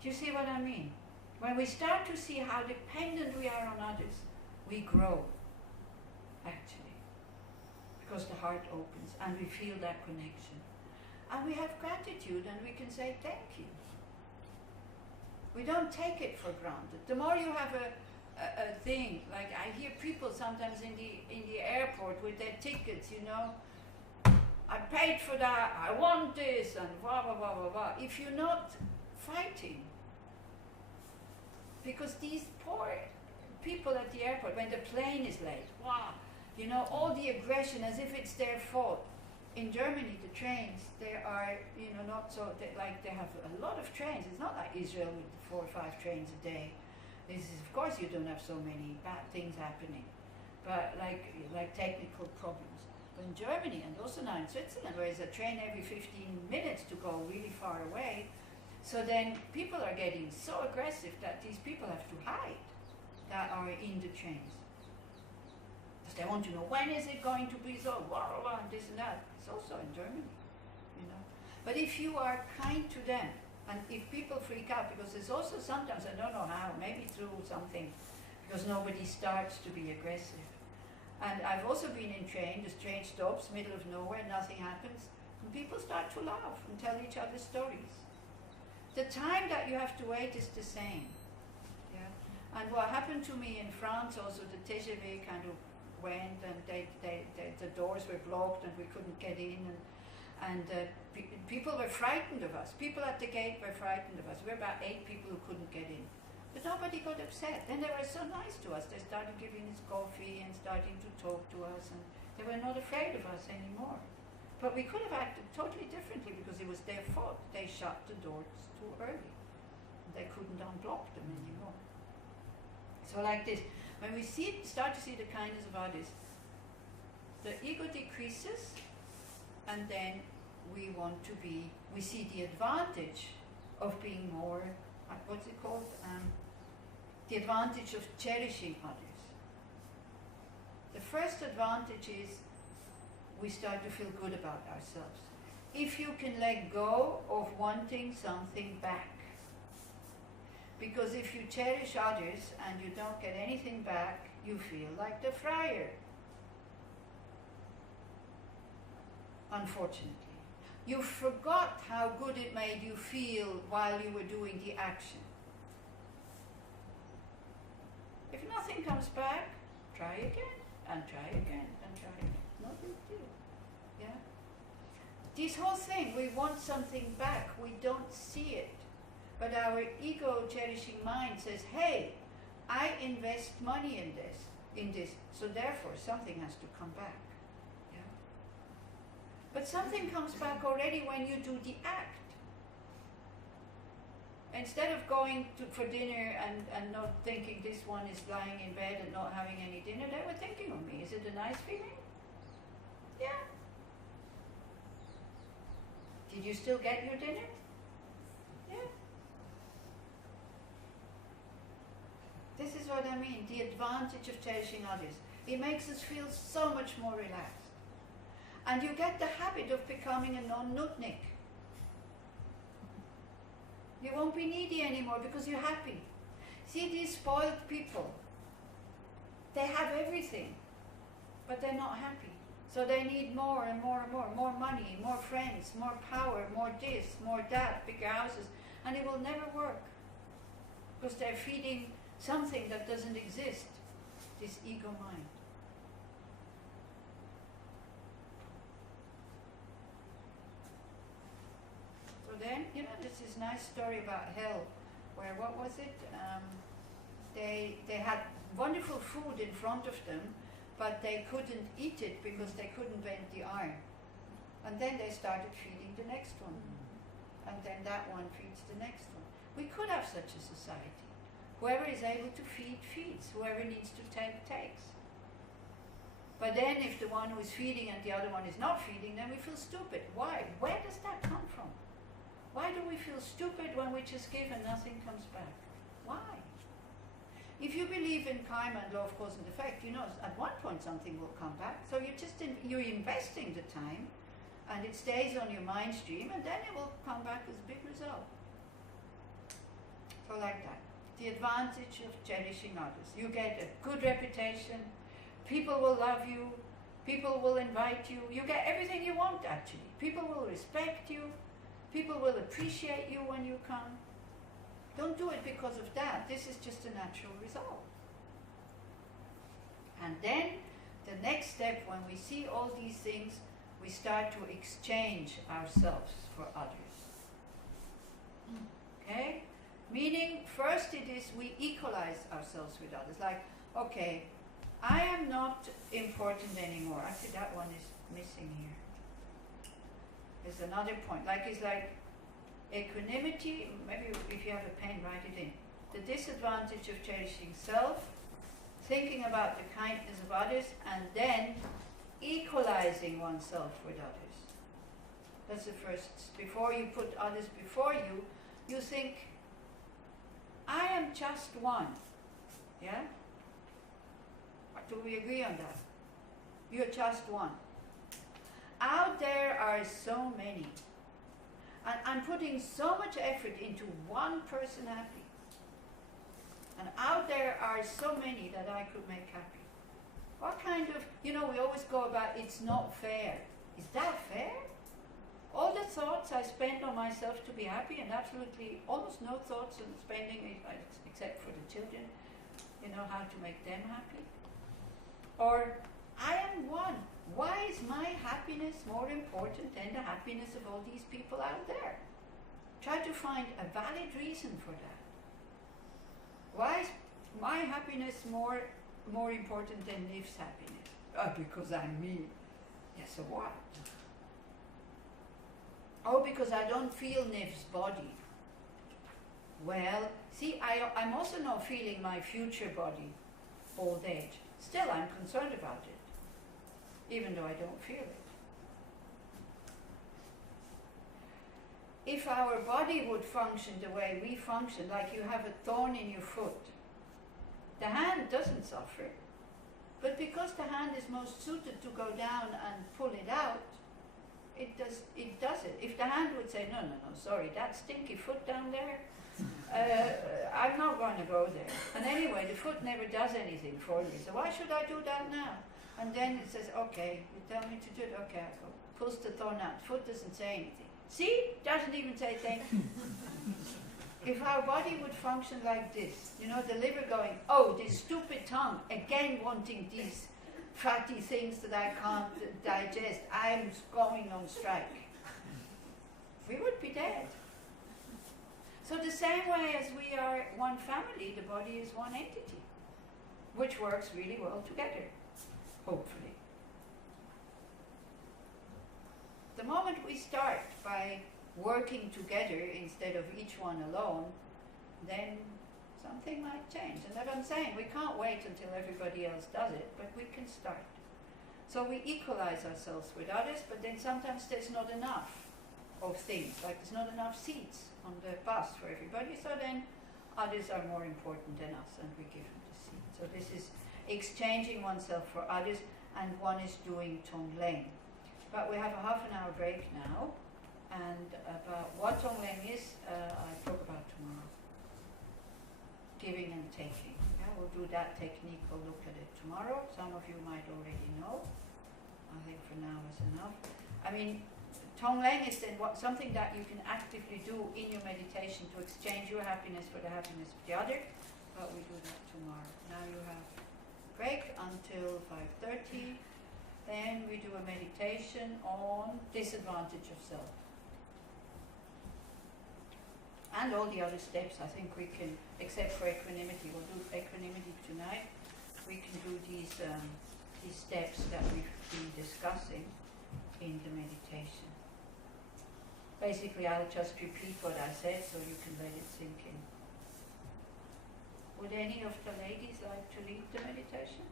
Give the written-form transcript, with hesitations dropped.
Do you see what I mean? When we start to see how dependent we are on others, we grow, actually. Because the heart opens and we feel that connection. And we have gratitude and we can say thank you. We don't take it for granted. The more you have a thing, like I hear people sometimes in the airport with their tickets, you know, I paid for that, I want this, and blah, blah, blah, blah, blah. If you're not fighting, because these poor people at the airport, when the plane is late, wow, you know, all the aggression as if it's their fault. In Germany, the trains, they are, you know, not so, like they have a lot of trains. It's not like Israel with 4 or 5 trains a day. This is, of course, you don't have so many bad things happening, but like technical problems. But in Germany, and also now in Switzerland, where there's a train every 15 minutes to go really far away, so then people are getting so aggressive that these people have to hide that are in the trains. Because they want to know, when is it going to be so, blah, blah, blah, and this and that. It's also in Germany, you know. But if you are kind to them, and if people freak out, because there's also sometimes, I don't know how, maybe through something, because nobody starts to be aggressive. And I've also been in train, the train stops, middle of nowhere, nothing happens, and people start to laugh and tell each other stories. The time that you have to wait is the same. Yeah? And what happened to me in France also, the TGV kind of went and the doors were blocked and we couldn't get in, and people were frightened of us. People at the gate were frightened of us. We were about 8 people who couldn't get in. But nobody got upset. Then they were so nice to us. They started giving us coffee and starting to talk to us, and they were not afraid of us anymore. But we could have acted totally differently because it was their fault. They shut the doors too early. They couldn't unblock them anymore. So like this, when we start to see the kindness of others, the ego decreases, and then we see the advantage of being more, what's it called? The advantage of cherishing others. The first advantage is we start to feel good about ourselves. If you can let go of wanting something back. Because if you cherish others and you don't get anything back, you feel like the friar. Unfortunately. You forgot how good it made you feel while you were doing the action. If nothing comes back, try again, and try again, and try again. No big deal. Yeah? This whole thing, we want something back, we don't see it. But our ego-cherishing mind says, hey, I invest money in this, so therefore something has to come back. Yeah? But something comes back already when you do the act. Instead of going for dinner and not thinking this one is lying in bed and not having any dinner, they were thinking of me. Is it a nice feeling? Yeah. Did you still get your dinner? Yeah. This is what I mean, the advantage of cherishing others. It makes us feel so much more relaxed. And you get the habit of becoming a non-nutnik. You won't be needy anymore because you're happy. See these spoiled people. They have everything, but they're not happy. So they need more and more and more. More money, more friends, more power, more this, more that, bigger houses. And it will never work. Because they're feeding something that doesn't exist, this ego mind. So then, you know, there's this nice story about hell, where, what was it? They had wonderful food in front of them, but they couldn't eat it because they couldn't bend the arm. And then they started feeding the next one. And then that one feeds the next one. We could have such a society. Whoever is able to feed, feeds. Whoever needs to take, takes. But then if the one who is feeding and the other one is not feeding, then we feel stupid. Why? Where does that come from? Why do we feel stupid when we just give and nothing comes back? Why? If you believe in karma and law of cause and effect, you know at one point something will come back. So you're investing the time, and it stays on your mind stream, and then it will come back as a big result. So like that. The advantage of cherishing others. You get a good reputation, people will love you, people will invite you, you get everything you want actually. People will respect you, people will appreciate you when you come. Don't do it because of that, this is just a natural result. And then, the next step, when we see all these things, we start to exchange ourselves for others. Okay? Meaning, first it is we equalize ourselves with others. Like, okay, I am not important anymore. Actually, that one is missing here. There's another point. Like, it's like equanimity. Maybe if you have a pen, write it in. The disadvantage of cherishing self, thinking about the kindness of others, and then equalizing oneself with others. That's the first. Before you put others before you, you think, I am just one. Yeah? Do we agree on that? You're just one. Out there are so many. And I'm putting so much effort into one person happy. And out there are so many that I could make happy. What kind of, we always go about, it's not fair. Is that fair? All the thoughts I spend on myself to be happy, and absolutely almost no thoughts on spending, except for the children, how to make them happy. Or, I am one. Why is my happiness more important than the happiness of all these people out there? Try to find a valid reason for that. Why is my happiness more important than Niv's happiness? Because I'm me. Yeah, so what? Oh, because I don't feel Niv's body. Well, see, I'm also not feeling my future body, old age. Still, I'm concerned about it, even though I don't feel it. If our body would function the way we function, like you have a thorn in your foot, the hand doesn't suffer. But because the hand is most suited to go down and pull it out, it does it. If the hand would say, no, sorry, that stinky foot down there, I'm not going to go there. And anyway, the foot never does anything for me, so why should I do that now? And then it says, okay, you tell me to do it, okay, I go. Pulls the thorn out, foot doesn't say anything. See, doesn't even say thank you. If our body would function like this, the liver going, oh, this stupid tongue, again wanting these fatty things that I can't digest, I'm going on strike. We would be dead. So the same way as we are one family, the body is one entity, which works really well together, hopefully. The moment we start by working together instead of each one alone, then something might change. And that's what I'm saying, we can't wait until everybody else does it, but we can start. So we equalize ourselves with others, but then sometimes there's not enough of things, like there's not enough seats on the bus for everybody, so then others are more important than us and we give them the seat. So this is exchanging oneself for others, and one is doing Tonglen. But we have a half an hour break now, and about what Tonglen is, I'll talk about tomorrow. Giving and taking. Yeah, we'll do that technique, we'll look at it tomorrow. Some of you might already know. I think for now is enough. I mean, Tonglen is then something that you can actively do in your meditation to exchange your happiness for the happiness of the other, but we do that tomorrow. Now you have break until 5:30. Then we do a meditation on disadvantage of self. And all the other steps, I think we can, except for equanimity, we'll do equanimity tonight. We can do these steps that we've been discussing in the meditation. Basically, I'll just repeat what I said so you can let it sink in. Would any of the ladies like to lead the meditation?